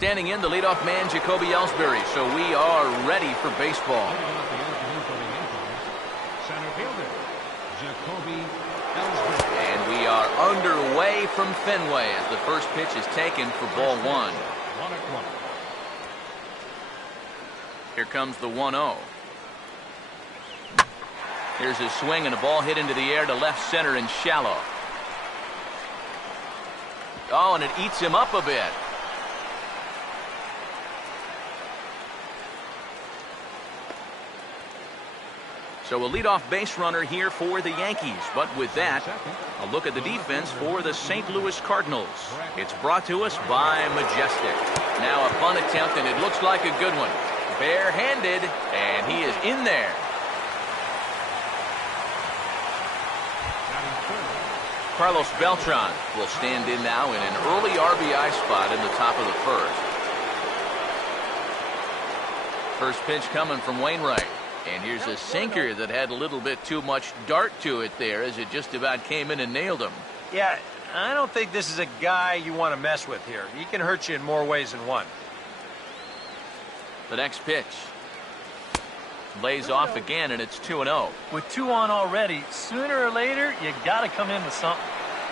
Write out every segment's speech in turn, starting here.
Standing in, the leadoff man, Jacoby Ellsbury. So we are ready for baseball. Center fielder, Jacoby Ellsbury. And we are underway from Fenway as the first pitch is taken for ball one. 1-1. Here comes the 1-0. Here's his swing and a ball hit into the air to left center and shallow. Oh, and it eats him up a bit. So a leadoff base runner here for the Yankees. But with that, a look at the defense for the St. Louis Cardinals. It's brought to us by Majestic. Now a bunt attempt, and it looks like a good one. Barehanded, and he is in there. Carlos Beltran will stand in now in an early RBI spot in the top of the first. First pitch coming from Wainwright. And here's a sinker that had a little bit too much dart to it there as it just about came in and nailed him. Yeah, I don't think this is a guy you want to mess with here. He can hurt you in more ways than one. The next pitch. Lays off again, and it's 2-0. With 2 on already, sooner or later, you got to come in with something.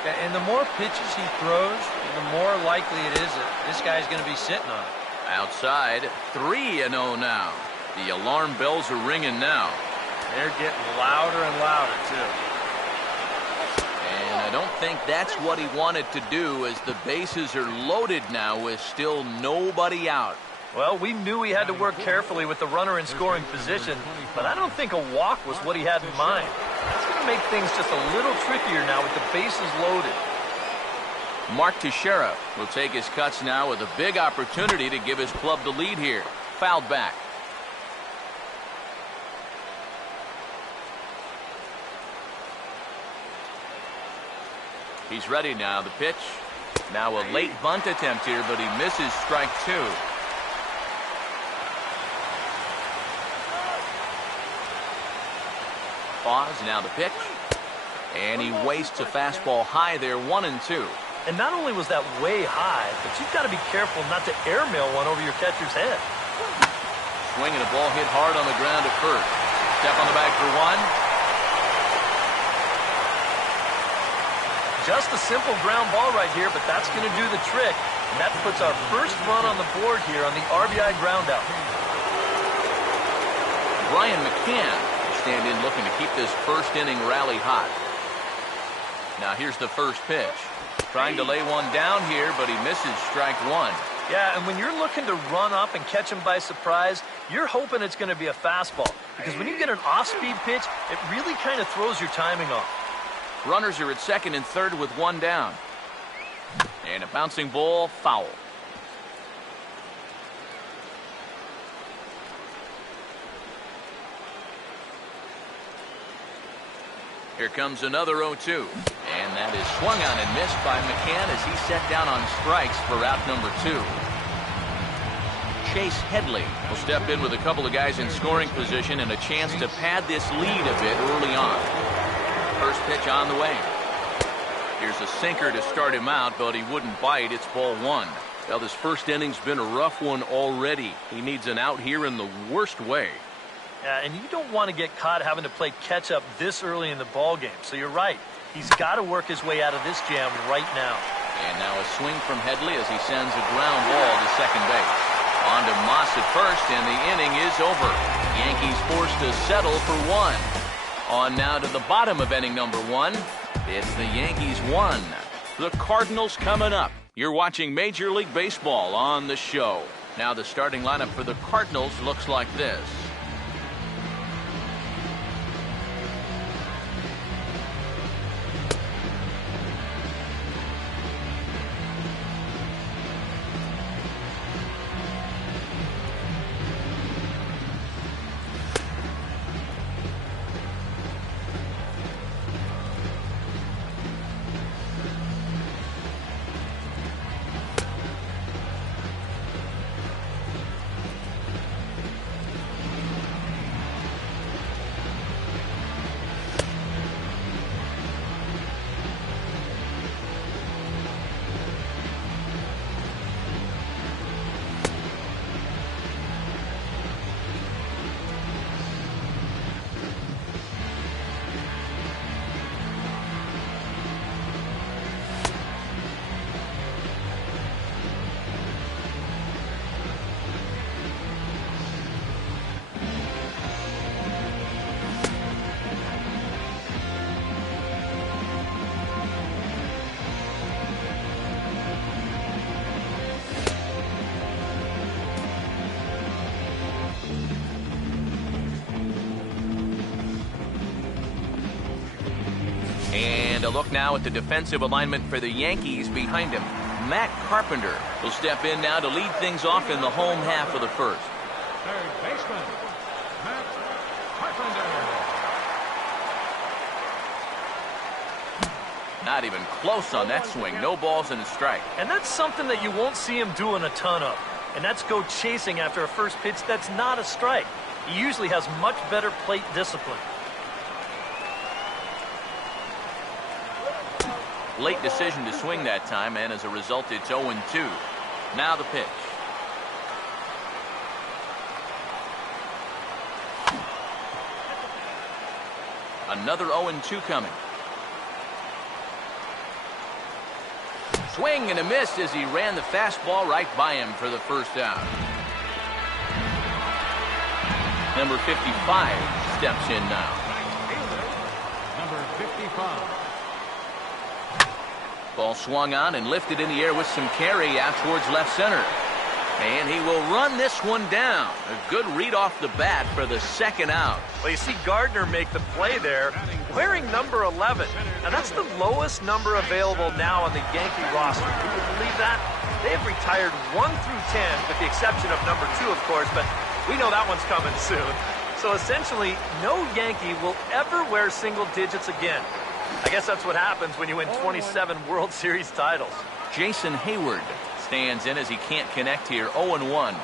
And the more pitches he throws, the more likely it is that this guy's going to be sitting on it. Outside, 3-0 now. The alarm bells are ringing now. They're getting louder and louder, too. And I don't think that's what he wanted to do, as the bases are loaded now with still nobody out. Well, we knew he had to work carefully with the runner in scoring position, but I don't think a walk was what he had in mind. That's going to make things just a little trickier now with the bases loaded. Mark Teixeira will take his cuts now with a big opportunity to give his club the lead here. Fouled back. He's ready now. The pitch. Now a late bunt attempt here, but he misses strike 2. Pause, now the pitch. And he wastes a fastball high there, 1-2. And not only was that way high, but you've got to be careful not to airmail one over your catcher's head. Swing and a ball hit hard on the ground at first. Step on the bag for 1. Just a simple ground ball right here, but that's going to do the trick. And that puts our first run on the board here on the RBI ground out. Brian McCann will stand in looking to keep this first inning rally hot. Now here's the first pitch. Trying to lay one down here, but he misses strike 1. Yeah, and when you're looking to run up and catch him by surprise, you're hoping it's going to be a fastball. Because when you get an off-speed pitch, it really kind of throws your timing off. Runners are at second and third with 1 down. And a bouncing ball, foul. Here comes another 0-2. And that is swung on and missed by McCann as he set down on strikes for out number 2. Chase Headley will step in with a couple of guys in scoring position and a chance to pad this lead a bit early on. First pitch on the way. Here's a sinker to start him out, but he wouldn't bite. It's ball 1. Well, this first inning's been a rough one already. He needs an out here in the worst way. And you don't want to get caught having to play catch-up this early in the ball game. So you're right. He's got to work his way out of this jam right now. And now a swing from Headley as he sends a ground ball to second base. On to Moss at first, and the inning is over. Yankees forced to settle for 1. On now to the bottom of inning number 1. It's the Yankees 1. The Cardinals coming up. You're watching Major League Baseball on the show. Now the starting lineup for the Cardinals looks like this. a look now at the defensive alignment for the Yankees behind him. Matt Carpenter will step in now to lead things off in the home half of the first. Third baseman, Matt Carpenter. Not even close on that swing. No balls and a strike. And that's something that you won't see him doing a ton of. And that's go chasing after a first pitch that's not a strike. He usually has much better plate discipline. Late decision to swing that time, and as a result, it's 0-2. Now the pitch. Another 0-2 coming. Swing and a miss as he ran the fastball right by him for the first out. Number 55 steps in now. Number 55. Ball swung on and lifted in the air with some carry out towards left center. And he will run this one down. A good read off the bat for the second out. Well, you see Gardner make the play there, wearing number 11. And that's the lowest number available now on the Yankee roster. Can you believe that? They have retired 1 through 10, with the exception of number 2, of course, but we know that one's coming soon. So essentially, no Yankee will ever wear single digits again. I guess that's what happens when you win 27 World Series titles. Jason Hayward stands in as he can't connect here. 0-1.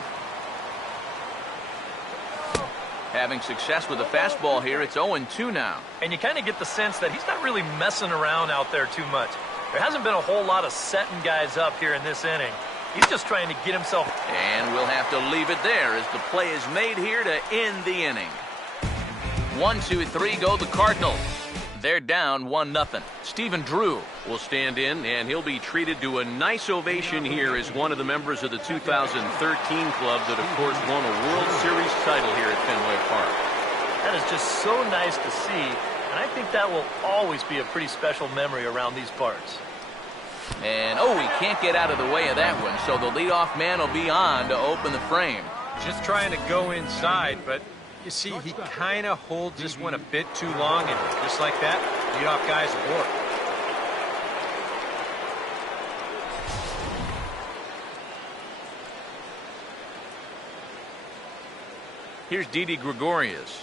Having success with the fastball here, it's 0-2 now. And you kind of get the sense that he's not really messing around out there too much. There hasn't been a whole lot of setting guys up here in this inning. He's just trying to get himself. And we'll have to leave it there as the play is made here to end the inning. 1, 2, 3 go the Cardinals. They're down 1-0. Stephen Drew will stand in, and he'll be treated to a nice ovation here as one of the members of the 2013 club that, of course, won a World Series title here at Fenway Park. That is just so nice to see, and I think that will always be a pretty special memory around these parts. And, he can't get out of the way of that one, so the leadoff man will be on to open the frame. Just trying to go inside, but you see, he kind of holds this one a bit too long, and just like that, leadoff guy's aboard. Here's Didi Gregorius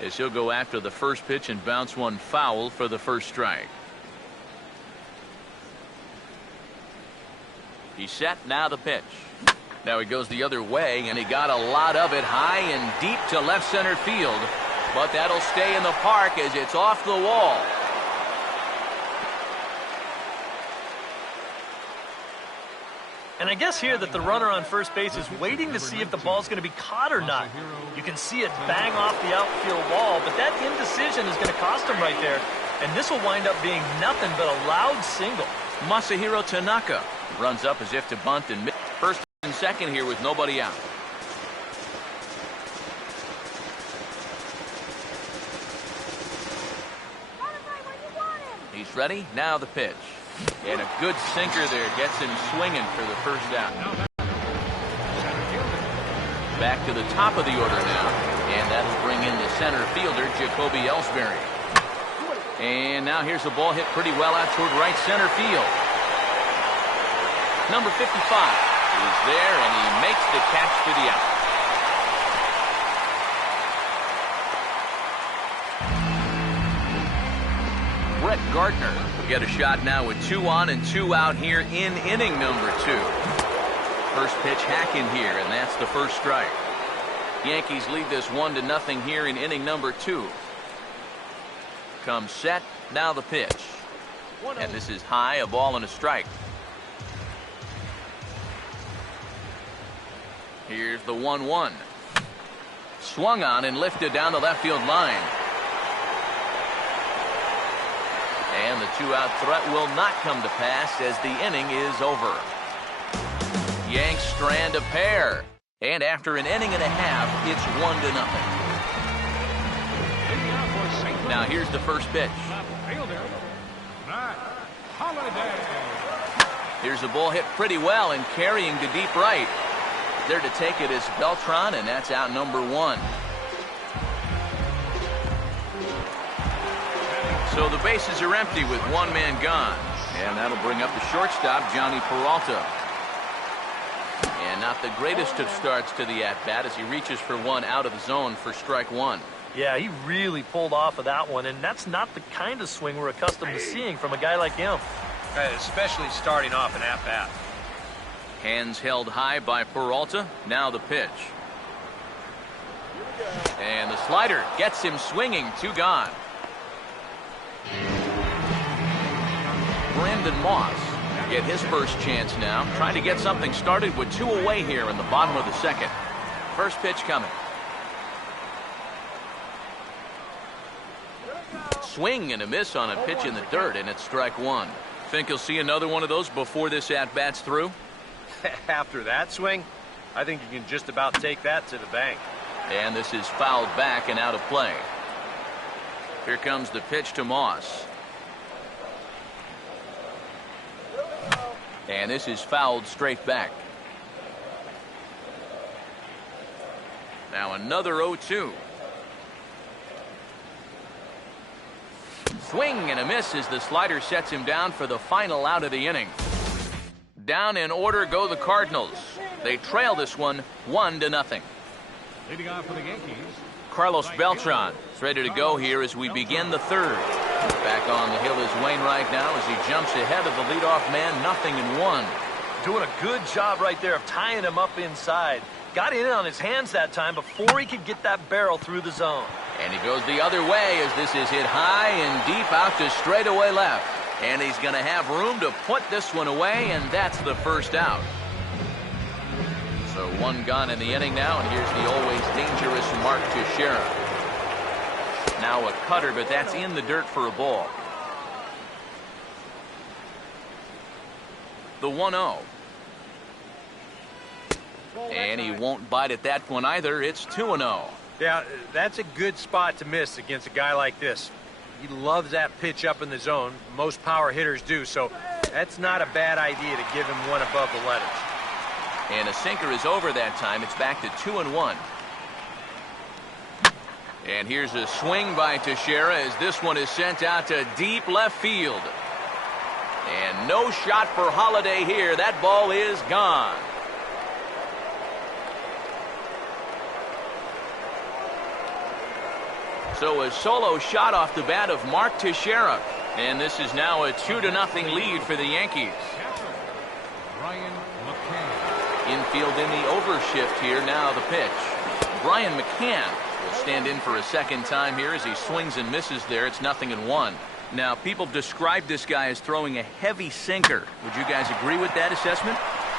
as he'll go after the first pitch and bounce one foul for the first strike. He's set, now the pitch. Now he goes the other way, and he got a lot of it high and deep to left center field. But that'll stay in the park as it's off the wall. And I guess here that the runner on first base is waiting to see if the ball's going to be caught or not. You can see it bang off the outfield wall, but that indecision is going to cost him right there. And this will wind up being nothing but a loud single. Masahiro Tanaka runs up as if to bunt and miss. First and second here with nobody out. He's ready. Now the pitch. And a good sinker there gets him swinging for the first out. Back to the top of the order now. And that'll bring in the center fielder, Jacoby Ellsbury. And now here's the ball hit pretty well out toward right center field. Number 55 is there, and he makes the catch for the out. Brett Gardner will get a shot now with 2 on and 2 out here in inning number 2. First pitch hacking here, and that's the first strike. Yankees lead this 1-0 here in inning number 2. Comes set, now the pitch. And this is high, a ball and a strike. Here's the 1-1. Swung on and lifted down the left field line. And the 2-out threat will not come to pass as the inning is over. Yanks strand a pair. And after an inning and a half, it's 1-0. Now here's the first pitch. Here's a ball hit pretty well and carrying to deep right. There to take it is Beltran, and that's out number 1. So the bases are empty with one man gone. And that'll bring up the shortstop, Johnny Peralta. And not the greatest of starts to the at-bat as he reaches for one out of the zone for strike one. Yeah, he really pulled off of that one, and that's not the kind of swing we're accustomed to seeing from a guy like him. Especially starting off an at-bat. Hands held high by Peralta. Now the pitch. And the slider gets him swinging. Two gone. Brandon Moss get his first chance now. Trying to get something started with two away here in the bottom of the second. First pitch coming. Swing and a miss on a pitch in the dirt, and it's strike one. Think you'll see another one of those before this at-bat's through? After that swing, I think you can just about take that to the bank. And this is fouled back and out of play. Here comes the pitch to Moss. And this is fouled straight back. Now another 0-2. Swing and a miss as the slider sets him down for the final out of the inning. Down in order go the Cardinals. They trail this one 1-0. Leading off for the Yankees, Carlos Beltran is ready to go here as we begin the third. Back on the hill is Wainwright now as he jumps ahead of the leadoff man, 0-1. Doing a good job right there of tying him up inside. Got in on his hands that time before he could get that barrel through the zone. And he goes the other way as this is hit high and deep out to straightaway left. And he's going to have room to put this one away, and that's the first out. So one gone in the inning now, and here's the always dangerous Mark Teixeira. Now a cutter, but that's in the dirt for a ball. The 1-0. And he won't bite at that one either. It's 2-0. Yeah, that's a good spot to miss against a guy like this. He loves that pitch up in the zone. Most power hitters do, so that's not a bad idea to give him one above the letters. And a sinker is over that time. It's back to 2-1. And here's a swing by Teixeira as this one is sent out to deep left field. And no shot for Holiday here. That ball is gone. So a solo shot off the bat of Mark Teixeira. And this is now a 2-0 lead for the Yankees. catcher, Brian McCann. Infield in the overshift here. Now the pitch. Brian McCann will stand in for a second time here as he swings and misses there. It's 0-1. Now, people describe this guy as throwing a heavy sinker. Would you guys agree with that assessment?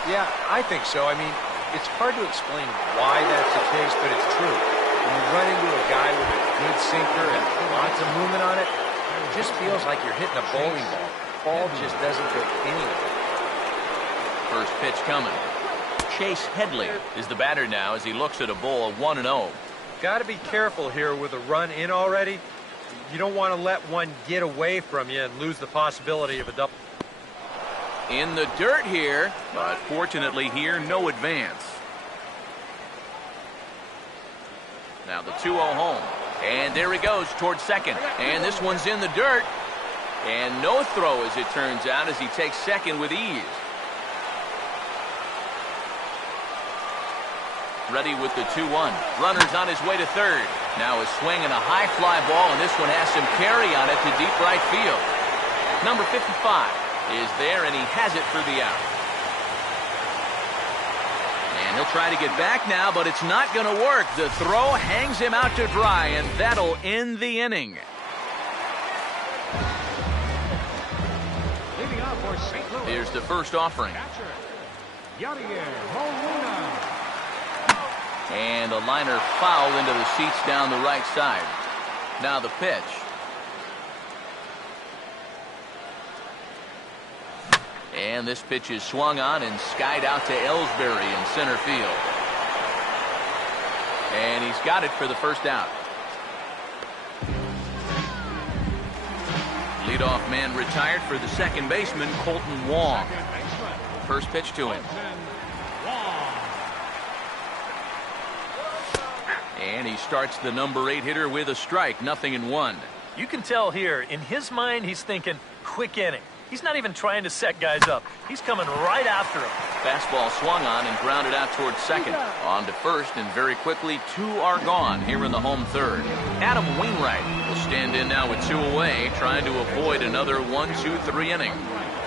Yeah, I think so. I mean, it's hard to explain why that's the case, but it's true. When you run into a guy with a good sinker and lots of movement on it, it just feels like you're hitting a bowling ball. The ball just doesn't go anywhere. First pitch coming. Chase Headley is the batter now as he looks at a ball 1-0. Got to be careful here with a run in already. You don't want to let one get away from you and lose the possibility of a double. In the dirt here, but fortunately here, no advance. Now the 2-0 home. And there he goes towards second. And this one's in the dirt. And no throw, as it turns out, as he takes second with ease. Ready with the 2-1. Runner's on his way to third. Now a swing and a high fly ball, and this one has some carry on it to deep right field. Number 55 is there, and he has it for the out. And he'll try to get back now, but it's not going to work. The throw hangs him out to dry, and that'll end the inning. Leading off for St. Louis, Here's the first offering. catcher, Yadier Molina. And a liner fouled into the seats down the right side. Now the pitch. And this pitch is swung on and skied out to Ellsbury in center field. And he's got it for the first out. Leadoff man retired for the second baseman, Colton Wong. Second baseman, First pitch to him. Colton Wong. And he starts the number 8 hitter with a strike, 0-1. You can tell here, in his mind, he's thinking, quick inning. He's not even trying to set guys up. He's coming right after him. Fastball swung on and grounded out towards second. On to first, and very quickly, 2 are gone here in the home third. Adam Wainwright will stand in now with 2 away, trying to avoid another 1-2-3 inning.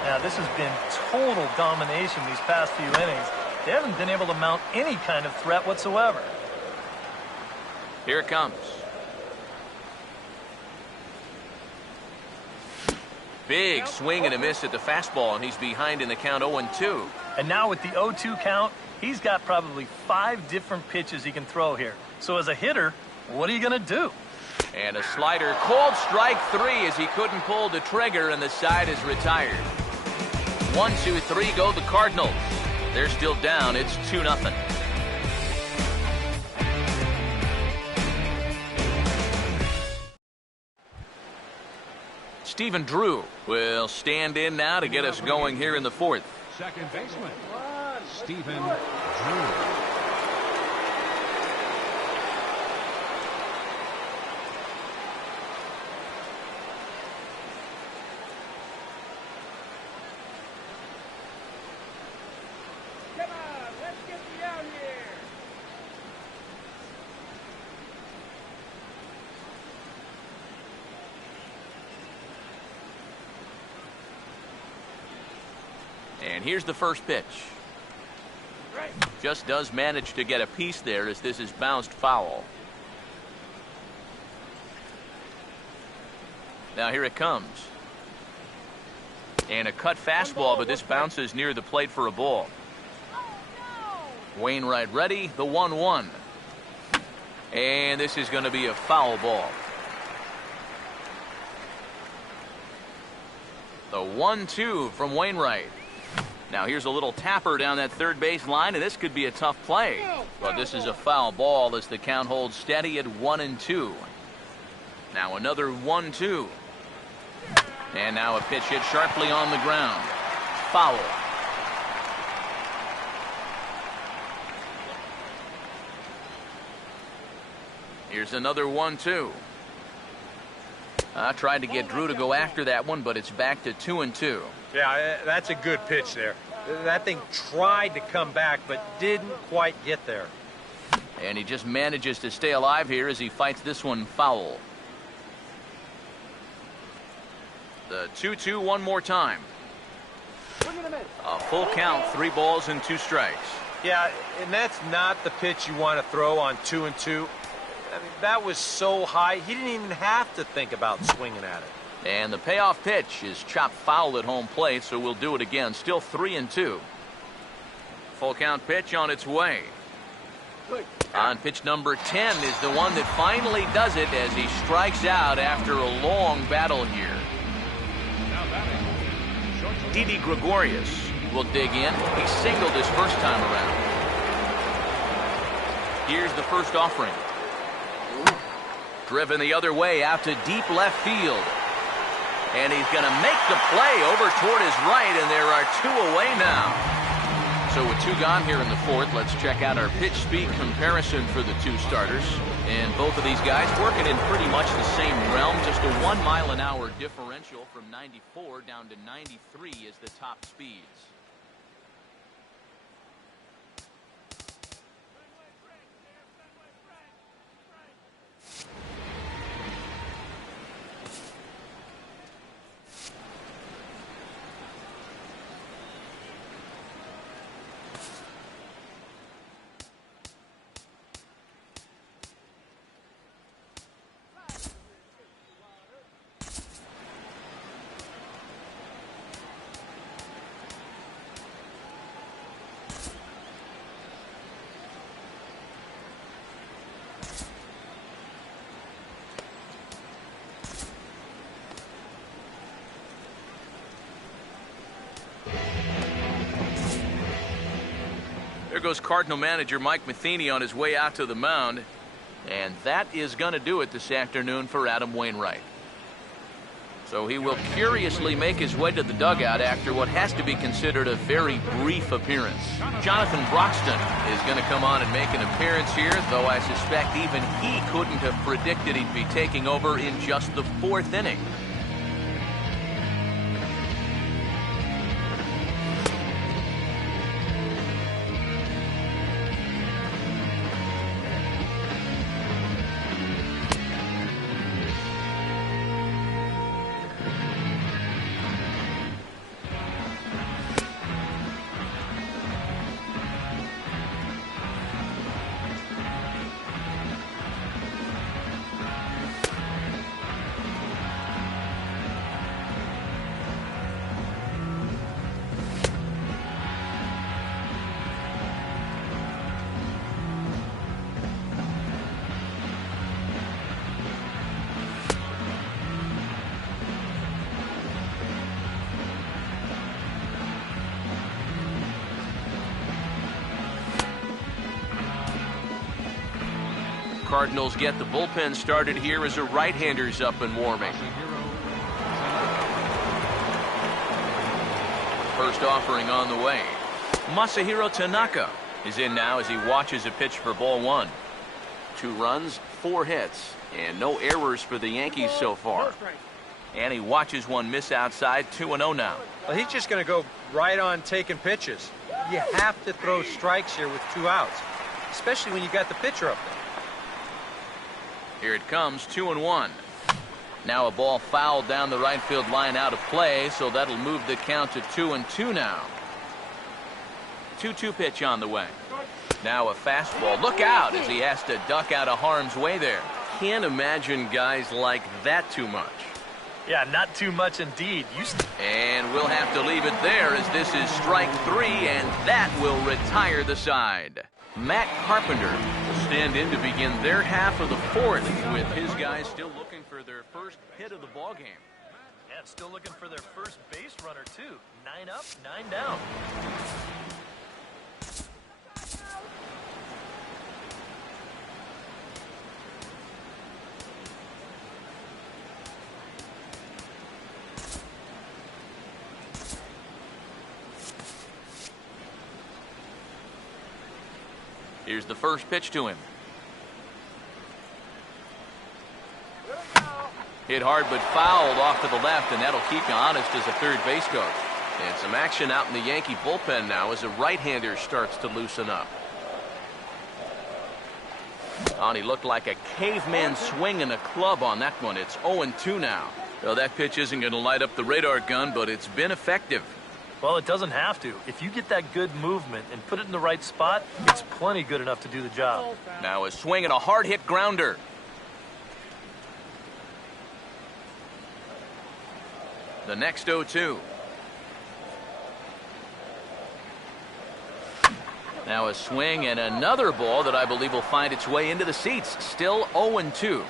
Now, this has been total domination these past few innings. They haven't been able to mount any kind of threat whatsoever. Here it comes. Big swing and a miss at the fastball, and he's behind in the count 0-2. And now with the 0-2 count, he's got probably 5 different pitches he can throw here. So as a hitter, what are you going to do? And a slider, called strike 3 as he couldn't pull the trigger, and the side is retired. 1-2-3 go the Cardinals. They're still down. It's 2-0. Stephen Drew will stand in now to get us going here in the fourth. Second baseman, Stephen Drew. And here's the first pitch. Just does manage to get a piece there as this is bounced foul. Now here it comes. And a cut fastball, but this bounces near the plate for a ball. Wainwright ready, the 1-1. And this is going to be a foul ball. The 1-2 from Wainwright. Now here's a little tapper down that third base line, and this could be a tough play. But this is a foul ball as the count holds steady at 1-2. Now another 1-2. And now a pitch hit sharply on the ground. Foul. Here's another 1-2. I tried to get Drew to go after that one, but it's back to 2-2. Yeah, that's a good pitch there. That thing tried to come back, but didn't quite get there. And he just manages to stay alive here as he fights this one foul. The 2-2 one more time. A full count, 3 balls and 2 strikes. Yeah, and that's not the pitch you want to throw on 2-2. I mean, that was so high, he didn't even have to think about swinging at it. And the payoff pitch is chopped foul at home plate, so we'll do it again. Still 3-2. Full count pitch on its way. On pitch number 10 is the one that finally does it as he strikes out after a long battle here. Didi Gregorius will dig in. He singled his first time around. Here's the first offering. Driven the other way out to deep left field. And he's going to make the play over toward his right, and there are 2 away now. So with 2 gone here in the fourth, let's check out our pitch speed comparison for the 2 starters. And both of these guys working in pretty much the same realm, just a 1 mile an hour differential from 94 down to 93 is the top speeds. There goes Cardinal manager Mike Matheny on his way out to the mound. And that is going to do it this afternoon for Adam Wainwright. So he will curiously make his way to the dugout after what has to be considered a very brief appearance. Jonathan Broxton is going to come on and make an appearance here, though I suspect even he couldn't have predicted he'd be taking over in just the 4th inning. Cardinals get the bullpen started here as a right-hander's up and warming. First offering on the way. Masahiro Tanaka is in now as he watches a pitch for ball 1. 2 runs, 4 hits, and no errors for the Yankees so far. And he watches one miss outside, 2-0 now. Well, he's just going to go right on taking pitches. You have to throw strikes here with 2 outs, especially when you got the pitcher up there. Here it comes, 2-1. Now a ball fouled down the right field line out of play, so that'll move the count to 2-2 now. 2-2 pitch on the way. Now a fastball. Look out as he has to duck out of harm's way there. Can't imagine guys like that too much. Yeah, not too much indeed. And we'll have to leave it there as this is strike 3, and that will retire the side. Matt Carpenter will stand in to begin their half of the 4th, with his guys still looking for their first hit of the ballgame. Yeah, still looking for their first base runner, too. 9 up, 9 down. Here's the first pitch to him. Hit hard but fouled off to the left, and that'll keep you honest as a third base coach. And some action out in the Yankee bullpen now as a right-hander starts to loosen up. And he looked like a caveman swinging a club on that one. It's 0-2 now. Well, that pitch isn't going to light up the radar gun, but it's been effective. Well, it doesn't have to. If you get that good movement and put it in the right spot, it's plenty good enough to do the job. Now a swing and a hard-hit grounder. The next 0-2. Now a swing and another ball that I believe will find its way into the seats. Still 0-2.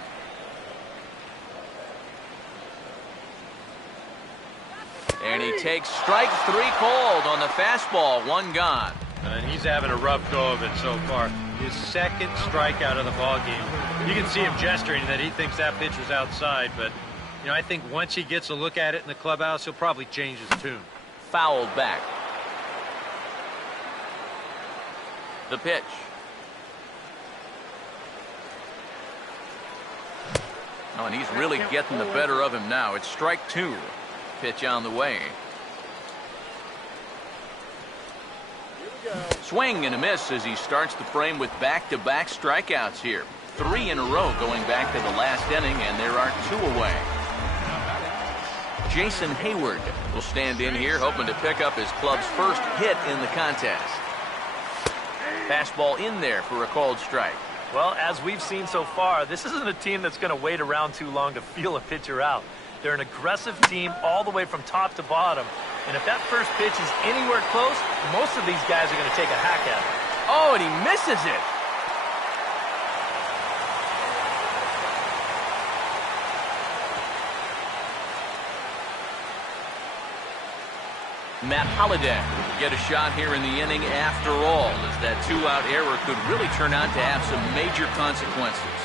And he takes strike 3 called on the fastball. 1 gone. And he's having a rough go of it so far. His second strikeout of the ball game. You can see him gesturing that he thinks that pitch was outside, but you know, I think once he gets a look at it in the clubhouse, he'll probably change his tune. Fouled back. The pitch. Oh, and he's really getting the better of him now. It's strike 2. Pitch on the way. Swing and a miss as he starts the frame with back-to-back strikeouts here. 3 in a row going back to the last inning, and there are 2 away. Jason Hayward will stand in here hoping to pick up his club's first hit in the contest. Fastball in there for a called strike. Well, as we've seen so far, this isn't a team that's going to wait around too long to feel a pitcher out. They're an aggressive team all the way from top to bottom. And if that first pitch is anywhere close, most of these guys are going to take a hack at it. Oh, and he misses it. Matt Holliday get a shot here in the inning after all, as that 2-out error could really turn out to have some major consequences.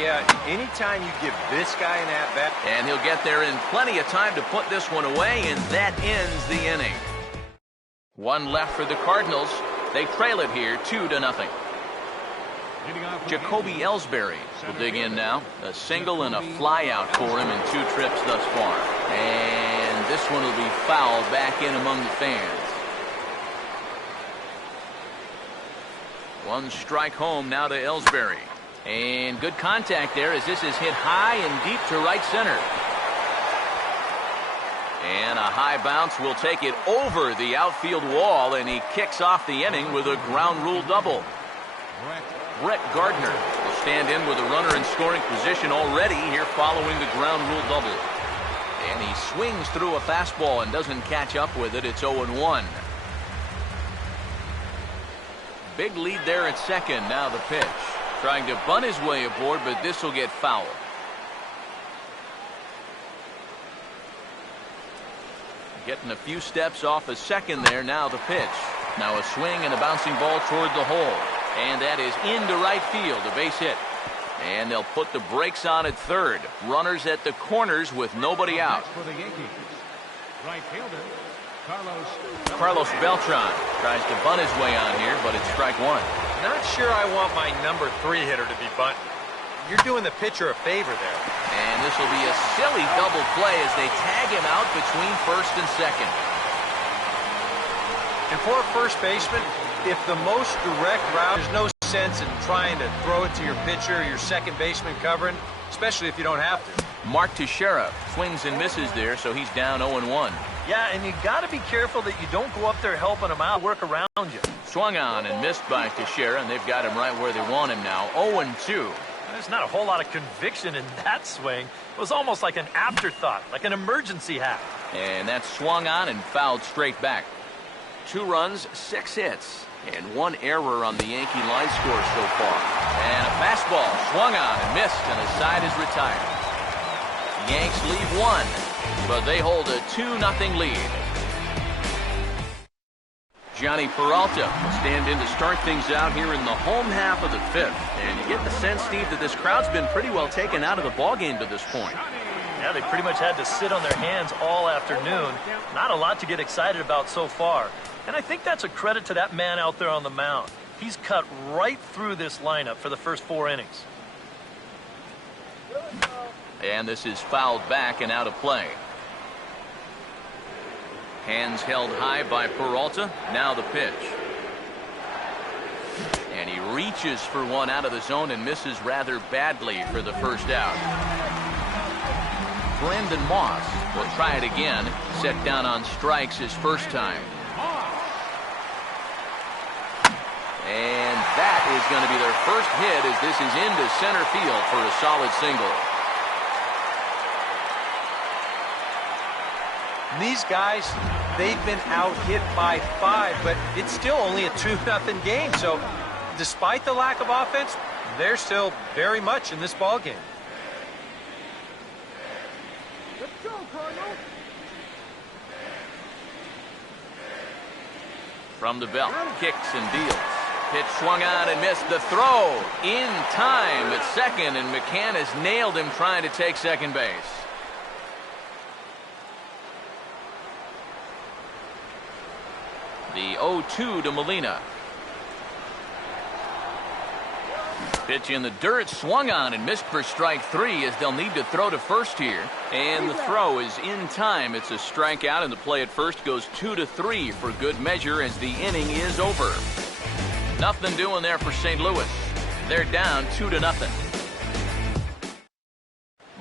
Yeah, anytime you give this guy an at-bat. And he'll get there in plenty of time to put this one away, and that ends the inning. One left for the Cardinals. They trail it here 2-0. Jacoby Ellsbury will dig in now. A single and a flyout for him in 2 trips thus far. And this one will be fouled back in among the fans. 1 strike home now to Ellsbury. And good contact there as this is hit high and deep to right center. And a high bounce will take it over the outfield wall, and he kicks off the inning with a ground rule double. Brett Gardner will stand in with a runner in scoring position already here following the ground rule double. And he swings through a fastball and doesn't catch up with it. It's 0-1. Big lead there at second. Now the pitch. Trying to bunt his way aboard, but this will get fouled. Getting a few steps off a second there. Now the pitch. Now a swing and a bouncing ball toward the hole. And that is into right field, a base hit. And they'll put the brakes on at third. Runners at the corners with nobody out. For the Yankees, right fielder, Carlos Beltran tries to bunt his way on here, but it's strike 1. Not sure I want my number 3 hitter to be bunting. You're doing the pitcher a favor there. And this will be a silly double play as they tag him out between first and second. And for a first baseman, if the most direct route, there's no sense in trying to throw it to your pitcher, your second baseman covering, especially if you don't have to. Mark Teixeira swings and misses there, so he's down 0-1. Yeah, and you got to be careful that you don't go up there helping him out, work around you. Swung on and missed by Teixeira, and they've got him right where they want him now. 0-2. There's not a whole lot of conviction in that swing. It was almost like an afterthought, like an emergency hack. And that's swung on and fouled straight back. 2 runs, 6 hits, and 1 error on the Yankee line score so far. And a fastball swung on and missed, and the side is retired. Yanks leave 1, but they hold a 2-0 lead. Johnny Peralta will stand in to start things out here in the home half of the 5th. And you get the sense, Steve, that this crowd's been pretty well taken out of the ballgame to this point. Yeah, they pretty much had to sit on their hands all afternoon. Not a lot to get excited about so far. And I think that's a credit to that man out there on the mound. He's cut right through this lineup for the first 4 innings. And this is fouled back and out of play. Hands held high by Peralta. Now the pitch. And he reaches for one out of the zone and misses rather badly for the first out. Brandon Moss will try it again. Set down on strikes his first time. And that is going to be their first hit as this is into center field for a solid single. These guys, they've been out hit by 5, but it's still only a 2-0 game. So despite the lack of offense, they're still very much in this ball game. Let's go, Cardinal. From the belt, kicks and deals. Pitch swung on and missed. The throw in time at second, and McCann has nailed him trying to take second base. The 0-2 to Molina. Pitch in the dirt, swung on and missed for strike 3 as they'll need to throw to first here. And the throw is in time. It's a strikeout, and the play at first goes 2-3 for good measure as the inning is over. Nothing doing there for St. Louis. They're down 2-0.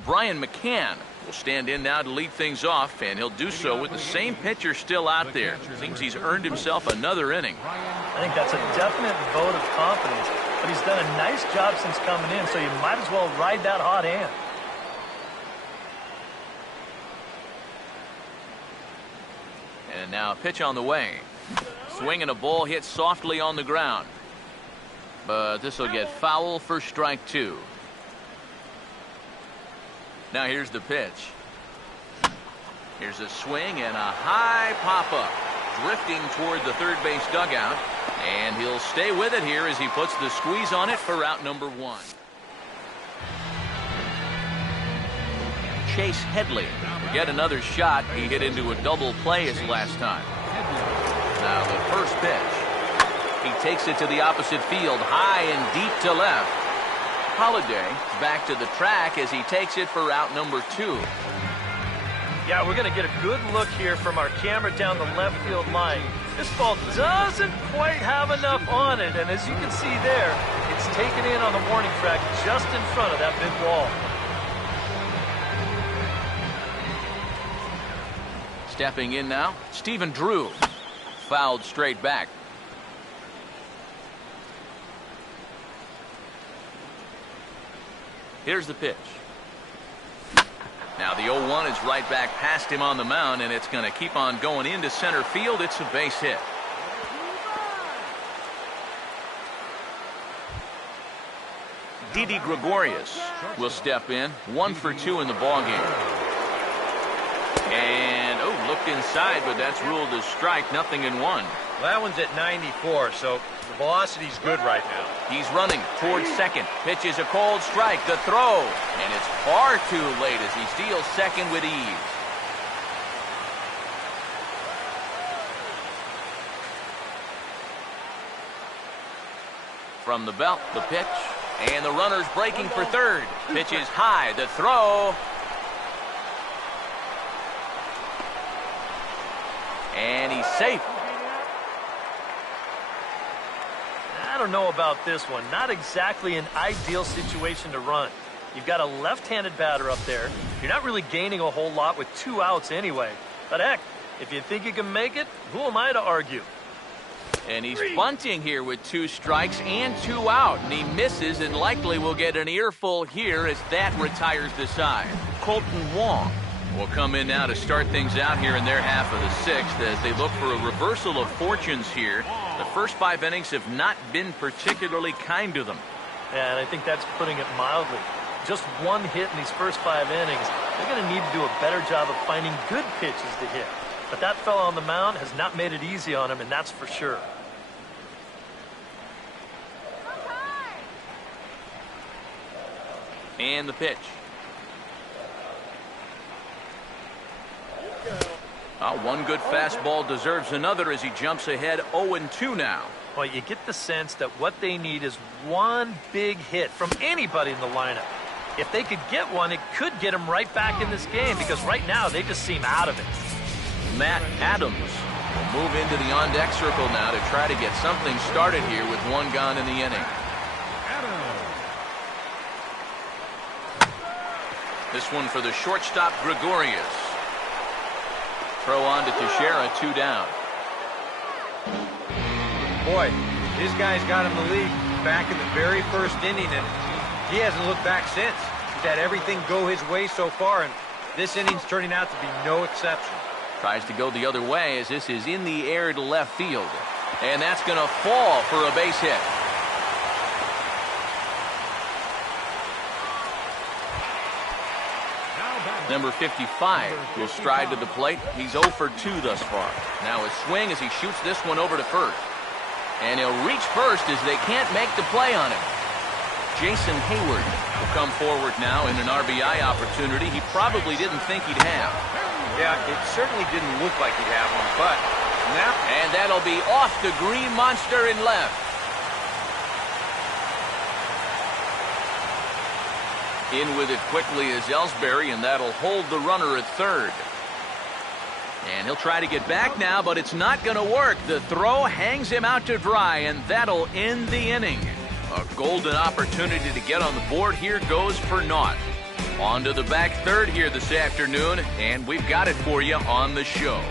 Brian McCann will stand in now to lead things off, and he'll do so with the same pitcher still out there. Seems he's earned himself another inning. I think that's a definite vote of confidence, but he's done a nice job since coming in, so you might as well ride that hot hand. And now a pitch on the way. Swing and a ball hit softly on the ground. But this will get foul for strike 2. Now here's the pitch. Here's a swing and a high pop-up. Drifting toward the third base dugout. And he'll stay with it here as he puts the squeeze on it for out number 1. Chase Headley. Get another shot. He hit into a double play his last time. Now the first pitch. He takes it to the opposite field, high and deep to left. Holiday back to the track as he takes it for route number 2. Yeah, we're going to get a good look here from our camera down the left field line. This ball doesn't quite have enough on it, and as you can see there, it's taken in on the warning track just in front of that mid wall. Stepping in now, Stephen Drew. Fouled straight back. Here's the pitch. Now the 0-1 is right back past him on the mound, and it's going to keep on going into center field. It's a base hit. Didi Gregorius will step in. 1 for 2 in the ballgame. And, looked inside, but that's ruled a strike. Nothing in 1. Well, that one's at 94, so the velocity's good right now. He's running towards second. Pitches a cold strike. The throw. And it's far too late as he steals second with ease. From the belt, the pitch. And the runner's breaking for third. Pitch is high. The throw. And he's safe. I don't know about this one. Not exactly an ideal situation to run. You've got a left-handed batter up there. You're not really gaining a whole lot with 2 outs anyway. But heck, if you think you can make it, who am I to argue? And he's bunting here with 2 strikes and 2 out. And he misses and likely will get an earful here as that retires the side. Colton Wong will come in now to start things out here in their half of the 6th as they look for a reversal of fortunes here. The first 5 innings have not been particularly kind to them. Yeah, and I think that's putting it mildly. Just 1 hit in these first 5 innings. They're going to need to do a better job of finding good pitches to hit. But that fella on the mound has not made it easy on him, and that's for sure. And the pitch. One good fastball deserves another as he jumps ahead 0-2 now. Well, you get the sense that what they need is 1 big hit from anybody in the lineup. If they could get one, it could get them right back in this game because right now they just seem out of it. Matt Adams will move into the on-deck circle now to try to get something started here with 1 gone in the inning. This one for the shortstop, Gregorius. Throw on to Teixeira, 2 down. Boy, this guy's got him the lead back in the very first inning, and he hasn't looked back since. He's had everything go his way so far, and this inning's turning out to be no exception. Tries to go the other way as this is in the air to left field. And that's going to fall for a base hit. Number 55 will stride to the plate. He's 0 for 2 thus far. Now a swing as he shoots this one over to first. And he'll reach first as they can't make the play on him. Jason Hayward will come forward now in an RBI opportunity he probably didn't think he'd have. Yeah, it certainly didn't look like he'd have one, but now... And that'll be off the green monster in left. In with it quickly is Ellsbury, and that'll hold the runner at third. And he'll try to get back now, but it's not going to work. The throw hangs him out to dry, and that'll end the inning. A golden opportunity to get on the board here goes for naught. On to the back third here this afternoon, and we've got it for you on the show.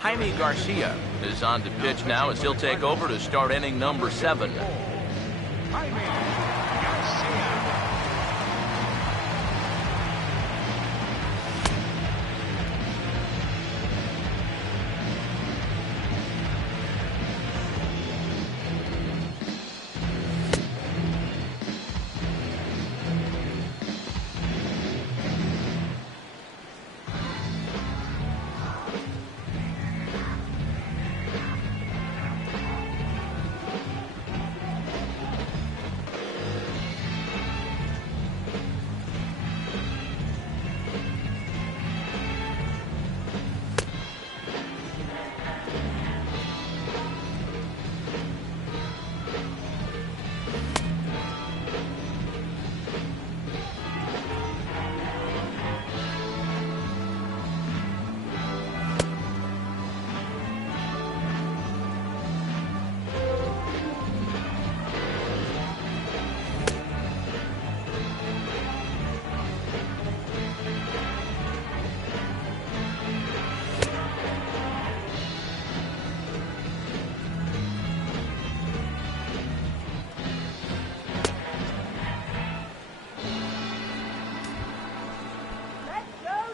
Jaime Garcia is on to pitch now as he'll take over to start inning number 7.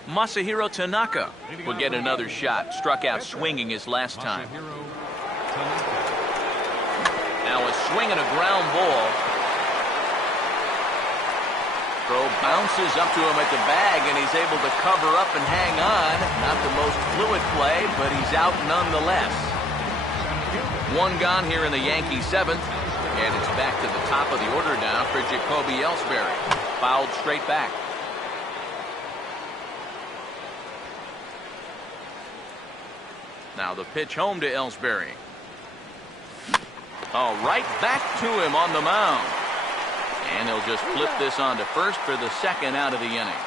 Masahiro Tanaka will get another shot. Struck out swinging his last time. Now a swing and a ground ball. Throw bounces up to him at the bag, and he's able to cover up and hang on. Not the most fluid play, but he's out nonetheless. One gone here in the Yankee seventh, and it's back to the top of the order now for Jacoby Ellsbury. Fouled straight back. Now the pitch home to Ellsbury. Oh, right back to him on the mound. And he'll just flip this on to first for the second out of the inning.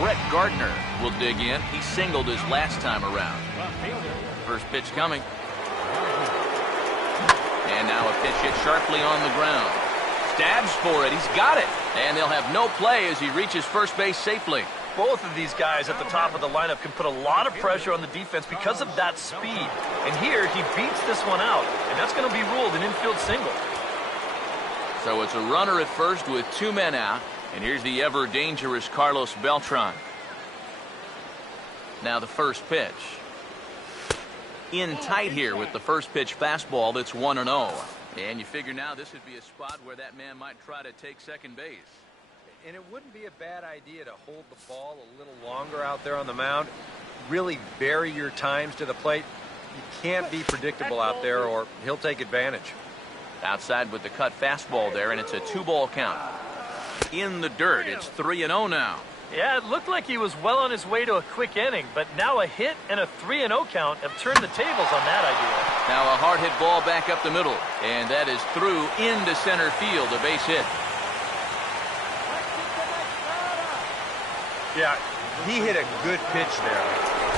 Brett Gardner will dig in. He singled his last time around. First pitch coming. And now a pitch hit sharply on the ground. Stabs for it. He's got it. And they'll have no play as he reaches first base safely. Both of these guys at the top of the lineup can put a lot of pressure on the defense because of that speed. And here he beats this one out. And that's going to be ruled an infield single. So it's a runner at first with two men out. And here's the ever dangerous Carlos Beltran. Now the first pitch. In tight here with the first pitch fastball that's 1-0. And you figure now this would be a spot where that man might try to take second base. And it wouldn't be a bad idea to hold the ball a little longer out there on the mound. Really vary your times to the plate. You can't be predictable out there or he'll take advantage. Outside with the cut fastball there, and it's a 2-ball count. In the dirt, it's 3-0 now. Yeah, it looked like he was well on his way to a quick inning, but now a hit and a 3-0 count have turned the tables on that idea. Now a hard hit ball back up the middle, and that is through into center field, a base hit. Yeah, he hit a good pitch there.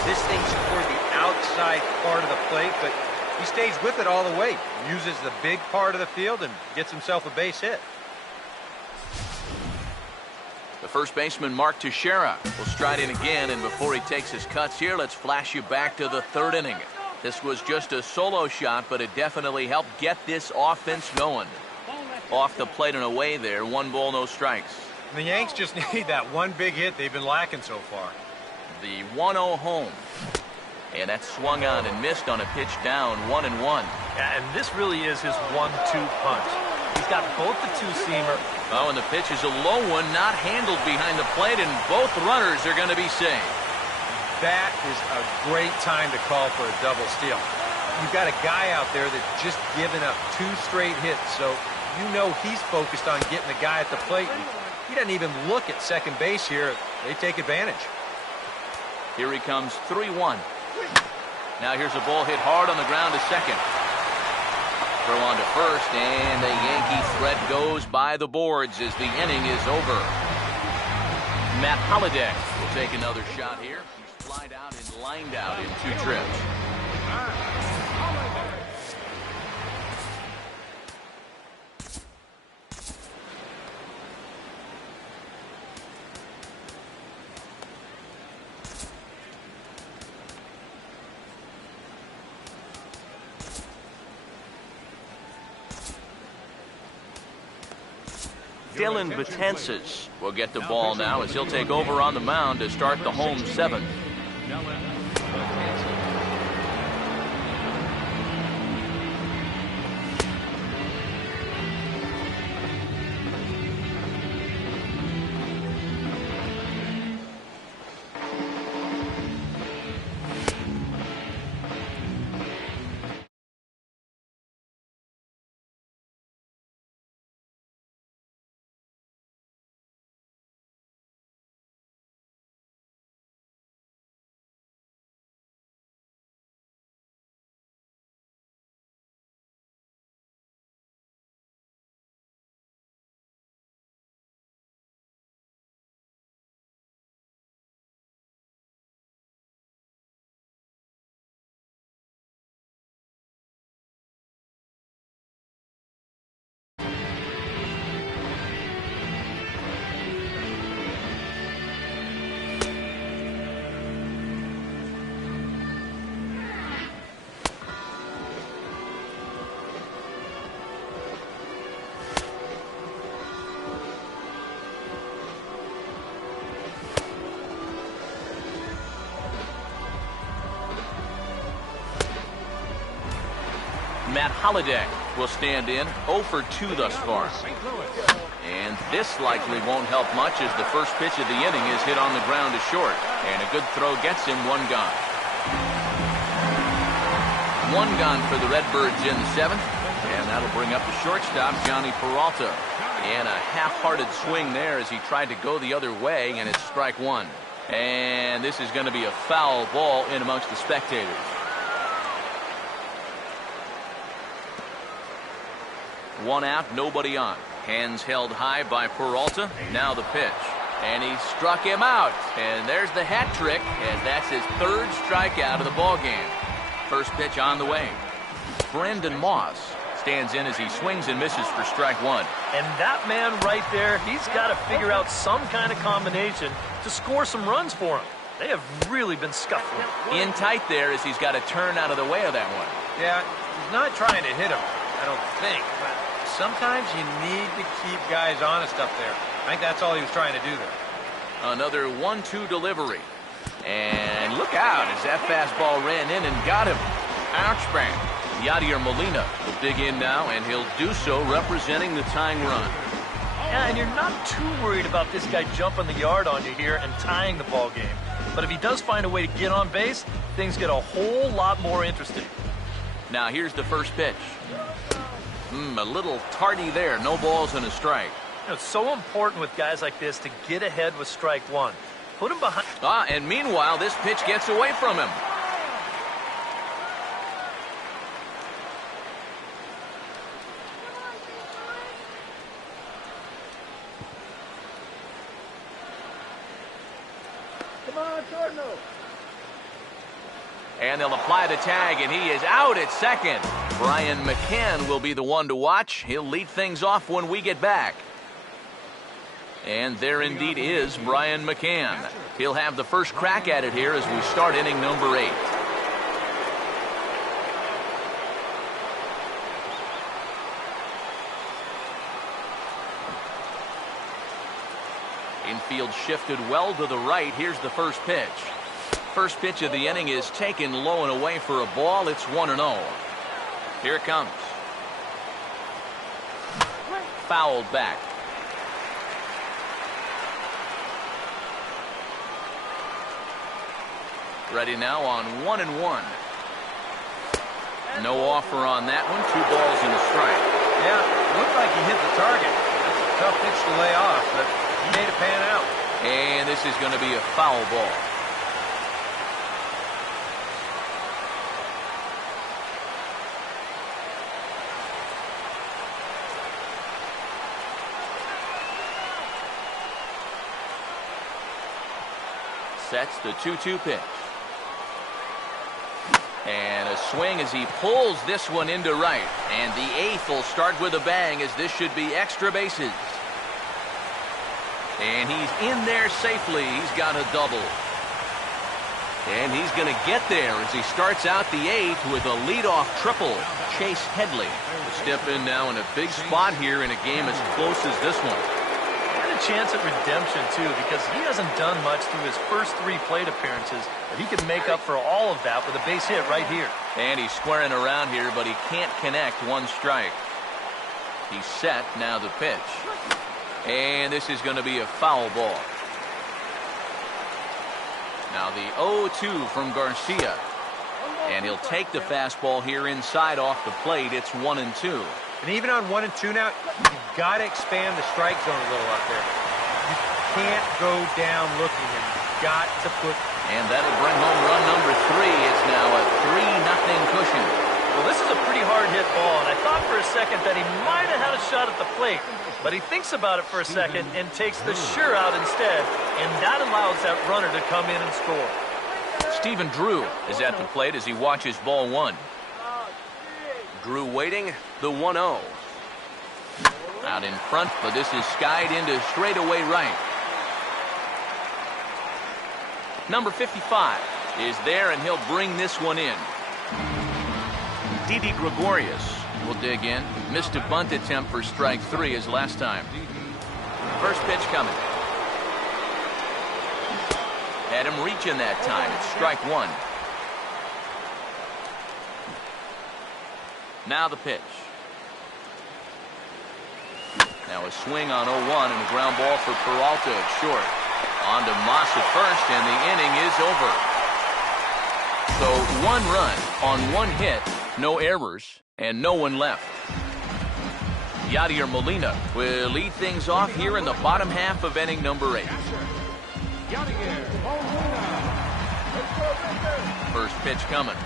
This thing's toward the outside part of the plate, but he stays with it all the way. Uses the big part of the field and gets himself a base hit. The first baseman, Mark Teixeira, will stride in again, and before he takes his cuts here, let's flash you back to the third inning. This was just a solo shot, but it definitely helped get this offense going. Off the plate and away there, 1 ball, no strikes. The Yanks just need that one big hit they've been lacking so far. The 1-0 home. And that's swung on and missed on a pitch down, 1-1. Yeah, and this really is his 1-2 punch. He's got both the two-seamer. Oh, and the pitch is a low one, not handled behind the plate, and both runners are going to be saved. That is a great time to call for a double steal. You've got a guy out there that's just given up 2 straight hits, so you know he's focused on getting the guy at the plate. And he doesn't even look at second base here. They take advantage. Here he comes, 3-1. Now here's a ball hit hard on the ground to second. Throw on to first, and the Yankee threat goes by the boards as the inning is over. Matt Holliday will take another shot here. He's flied out and lined out in 2 trips. Dylan Betances will get the ball now as he'll take over on the mound to start the home 7th. Matt Holliday will stand in, 0 for 2 thus far. And this likely won't help much as the first pitch of the inning is hit on the ground to short. And a good throw gets him 1 gone. 1 gone for the Redbirds in the 7th. And that'll bring up the shortstop, Johnny Peralta. And a half-hearted swing there as he tried to go the other way, and it's strike 1. And this is going to be a foul ball in amongst the spectators. One out, nobody on. Hands held high by Peralta. Now the pitch. And he struck him out. And there's the hat trick, as that's his 3rd strikeout of the ballgame. First pitch on the way. Brendan Moss stands in as he swings and misses for strike 1. And that man right there, he's got to figure out some kind of combination to score some runs for him. They have really been scuffling. In tight there as he's got to turn out of the way of that one. Yeah, he's not trying to hit him, I don't think. But sometimes you need to keep guys honest up there. I think that's all he was trying to do there. Another 1-2 delivery. And look out as that fastball ran in and got him. Ouch bang. Yadier Molina will dig in now, and he'll do so representing the tying run. Yeah, and you're not too worried about this guy jumping the yard on you here and tying the ball game. But if he does find a way to get on base, things get a whole lot more interesting. Now here's the first pitch. A little tardy there. No balls and a strike. You know, it's so important with guys like this to get ahead with strike 1. Put him behind. And meanwhile, this pitch gets away from him. Come on, Cardinal. And they'll apply the tag, and he is out at second. Brian McCann will be the one to watch. He'll lead things off when we get back. And there indeed is Brian McCann. He'll have the first crack at it here as we start inning number 8. Infield shifted well to the right. Here's the first pitch. First pitch of the inning is taken low and away for a ball. It's 1-0. Here it comes. Fouled back. Ready now on 1-1. No offer on that one. 2 balls and a strike. Yeah, looked like he hit the target. That's a tough pitch to lay off, but he made it pan out. And this is going to be a foul ball. Sets the 2-2 pitch. And a swing as he pulls this one into right. And the 8th will start with a bang as this should be extra bases. And he's in there safely. He's got a double. And he's going to get there as he starts out the 8th with a leadoff triple. Chase Headley will step in now in a big spot here in a game as close as this one. Chance at redemption too, because he hasn't done much through his first 3 plate appearances, but he can make up for all of that with a base hit right here. And he's squaring around here, but he can't connect. 1 strike. He's set. Now the pitch, and this is going to be a foul ball. Now the 0-2 from Garcia, and he'll take the fastball here inside off the plate. It's 1-2. And even on 1-2 now, you've got to expand the strike zone a little up there. You can't go down looking. You've got to put... And that'll bring home run number 3. It's now a 3-0 cushion. Well, this is a pretty hard-hit ball, and I thought for a second that he might have had a shot at the plate. But he thinks about it for a second and takes the sure out instead, and that allows that runner to come in and score. Stephen Drew is at the plate as he watches ball 1. Drew waiting, the 1-0. Out in front, but this is skied into straightaway right. Number 55 is there, and he'll bring this one in. Didi Gregorius will dig in. Missed a bunt attempt for strike 3 as last time. First pitch coming. Had him reaching that time. It's strike 1. Now the pitch. Now a swing on 0-1 and a ground ball for Peralta at short. On to Moss at first, and the inning is over. So 1 run on 1 hit, no errors, and no one left. Yadier Molina will lead things off here in the bottom half of inning number 8. First pitch coming.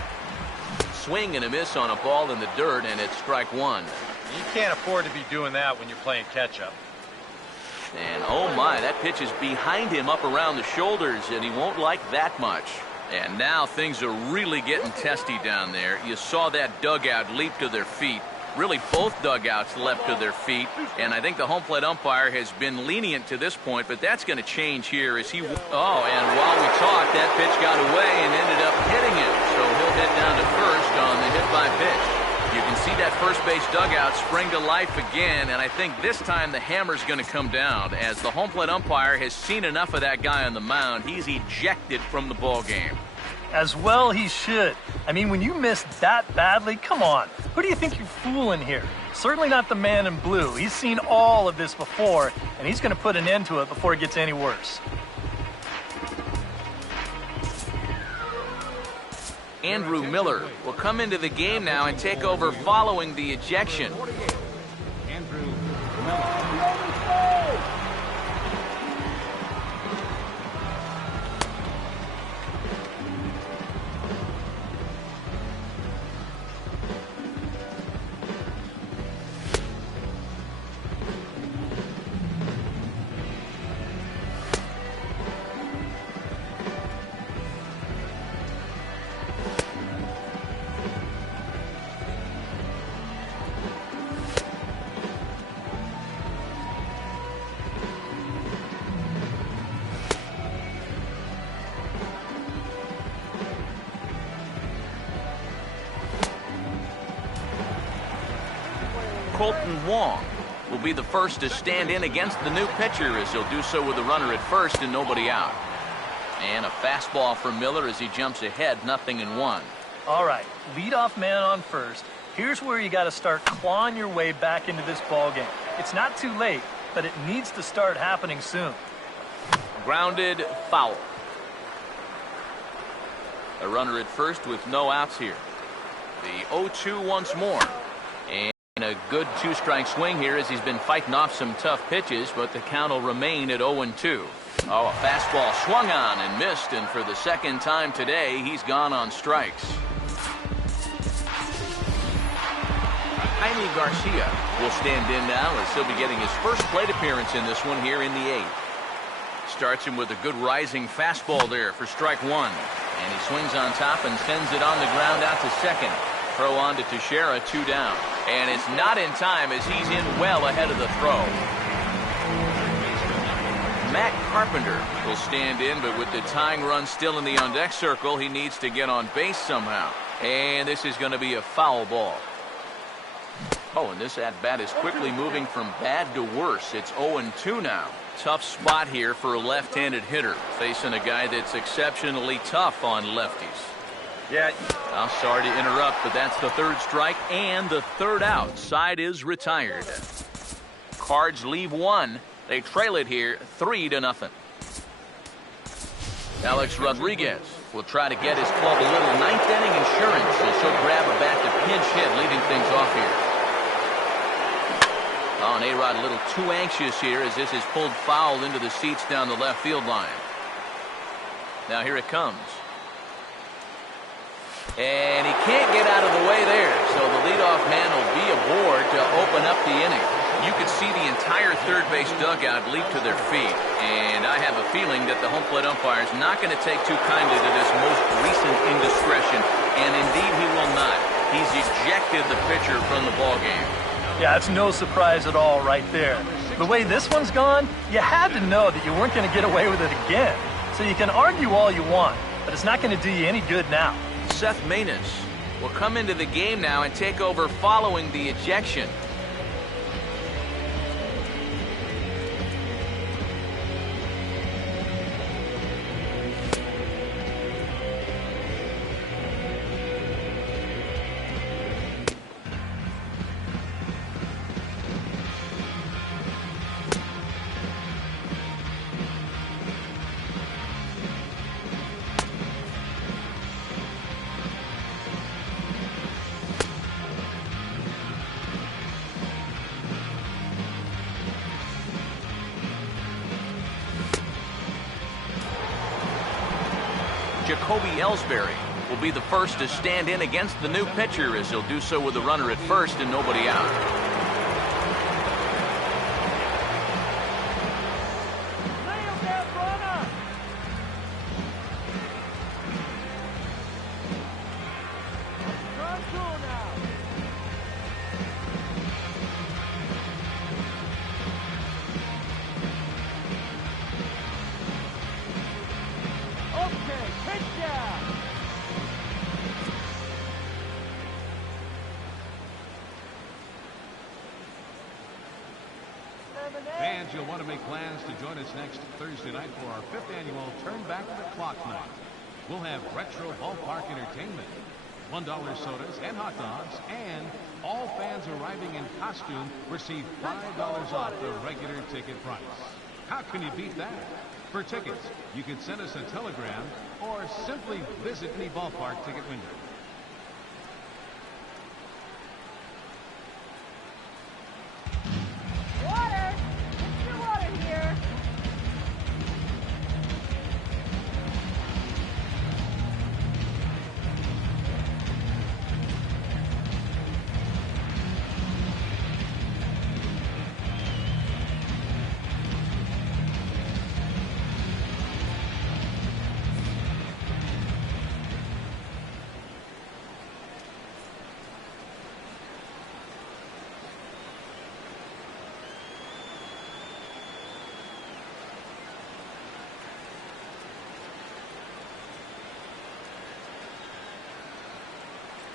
Swing and a miss on a ball in the dirt, and it's strike 1. You can't afford to be doing that when you're playing catch-up. And oh my, that pitch is behind him up around the shoulders, and he won't like that much. And now things are really getting testy down there. You saw that dugout leap to their feet. Really, both dugouts leapt to their feet, and I think the home plate umpire has been lenient to this point, but that's going to change here as he... Oh, and while we talked, that pitch got away and ended up hitting him, so he'll head down to first on the hit-by-pitch. You can see that first base dugout spring to life again, and I think this time the hammer's going to come down as the home plate umpire has seen enough of that guy on the mound. He's ejected from the ball game. As well he should. I mean, when you miss that badly, come on. Who do you think you're fooling here? Certainly not the man in blue. He's seen all of this before, and he's going to put an end to it before it gets any worse. Andrew Miller will come into the game now and take over following the ejection. Andrew Miller. Colton Wong will be the first to stand in against the new pitcher as he'll do so with a runner at first and nobody out. And a fastball from Miller as he jumps ahead, 0-1. All right, leadoff man on first. Here's where you got to start clawing your way back into this ball game. It's not too late, but it needs to start happening soon. Grounded foul. A runner at first with no outs here. The 0-2 once more. And a good 2-strike swing here as he's been fighting off some tough pitches, but the count will remain at 0-2. Oh, a fastball swung on and missed, and for the second time today, he's gone on strikes. Jaime Garcia will stand in now as he'll be getting his first plate appearance in this one here in the 8th. Starts him with a good rising fastball there for strike 1. And he swings on top and sends it on the ground out to second. Throw on to Teixeira, 2 down. And it's not in time as he's in well ahead of the throw. Matt Carpenter will stand in, but with the tying run still in the on-deck circle, he needs to get on base somehow. And this is going to be a foul ball. Oh, and this at-bat is quickly moving from bad to worse. It's 0-2 now. Tough spot here for a left-handed hitter, facing a guy that's exceptionally tough on lefties. Yeah. I'm sorry to interrupt, but that's the 3rd strike and the 3rd out. Side is retired. Cards leave 1. They trail it here 3-0. Alex Rodriguez will try to get his club a little 9th inning insurance as he'll grab a bat to pinch hit, leading things off here. Oh, and A-Rod a little too anxious here as this is pulled foul into the seats down the left field line. Now here it comes. And he can't get out of the way there, so the leadoff man will be aboard to open up the inning. You could see the entire third base dugout leap to their feet, and I have a feeling that the home plate umpire is not going to take too kindly to this most recent indiscretion, and indeed he will not. He's ejected the pitcher from the ballgame. Yeah, it's no surprise at all right there. The way this one's gone, you had to know that you weren't going to get away with it again. So you can argue all you want, but it's not going to do you any good now. Seth Maness will come into the game now and take over following the ejection. Jacoby Ellsbury will be the first to stand in against the new pitcher, as he'll do so with a runner at first and nobody out. Fans, you'll want to make plans to join us next Thursday night for our 5th annual Turn Back the Clock night. We'll have retro ballpark entertainment, $1 sodas and hot dogs, and all fans arriving in costume receive $5 off the regular ticket price. How can you beat that? For tickets, you can send us a telegram or simply visit any ballpark ticket window.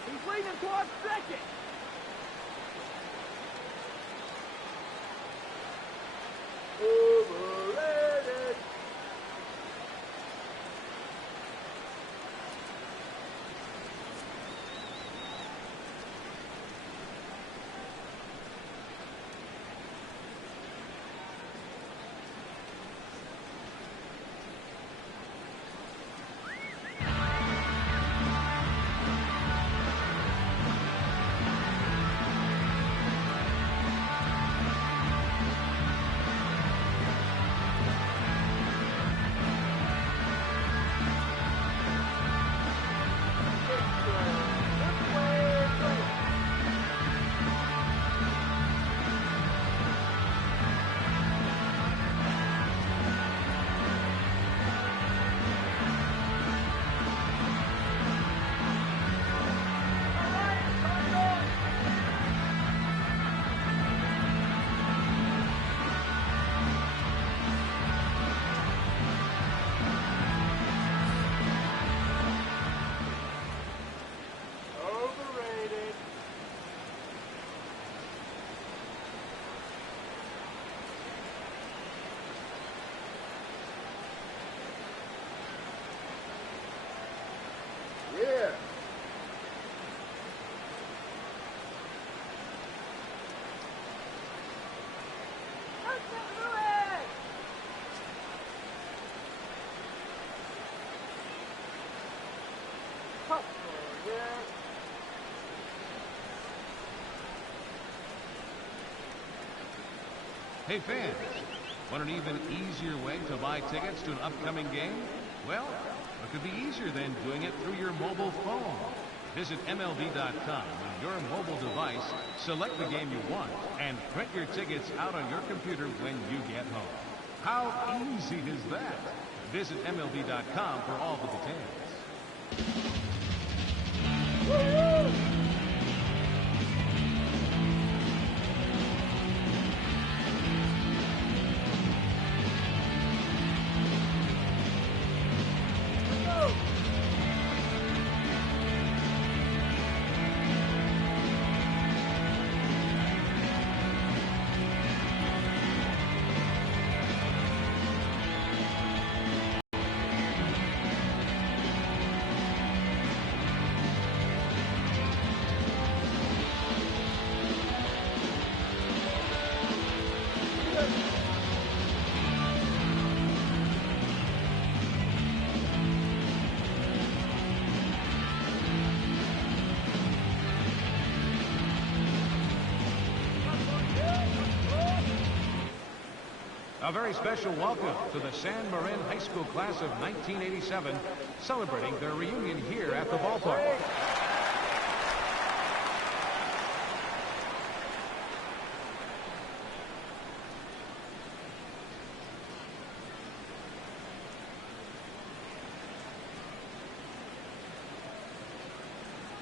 He's leading towards second. Overrated. Yeah. Hey fans, want an even easier way to buy tickets to an upcoming game? Well, what could be easier than doing it through your mobile phone? Visit MLB.com on your mobile device, select the game you want, and print your tickets out on your computer when you get home. How easy is that? Visit MLB.com for all the details. Woo-hoo! A very special welcome to the San Marin High School class of 1987 celebrating their reunion here at the ballpark.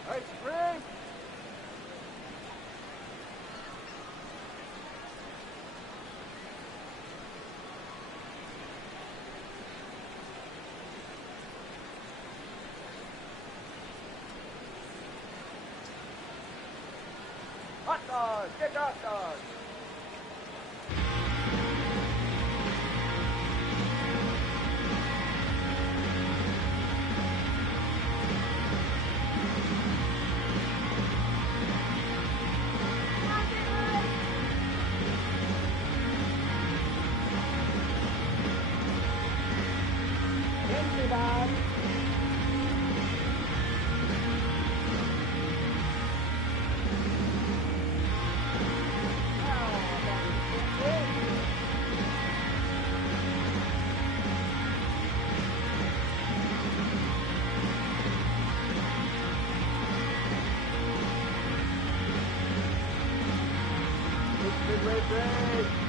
Ice cream. Hot dogs. Get hot dogs. Big red bread.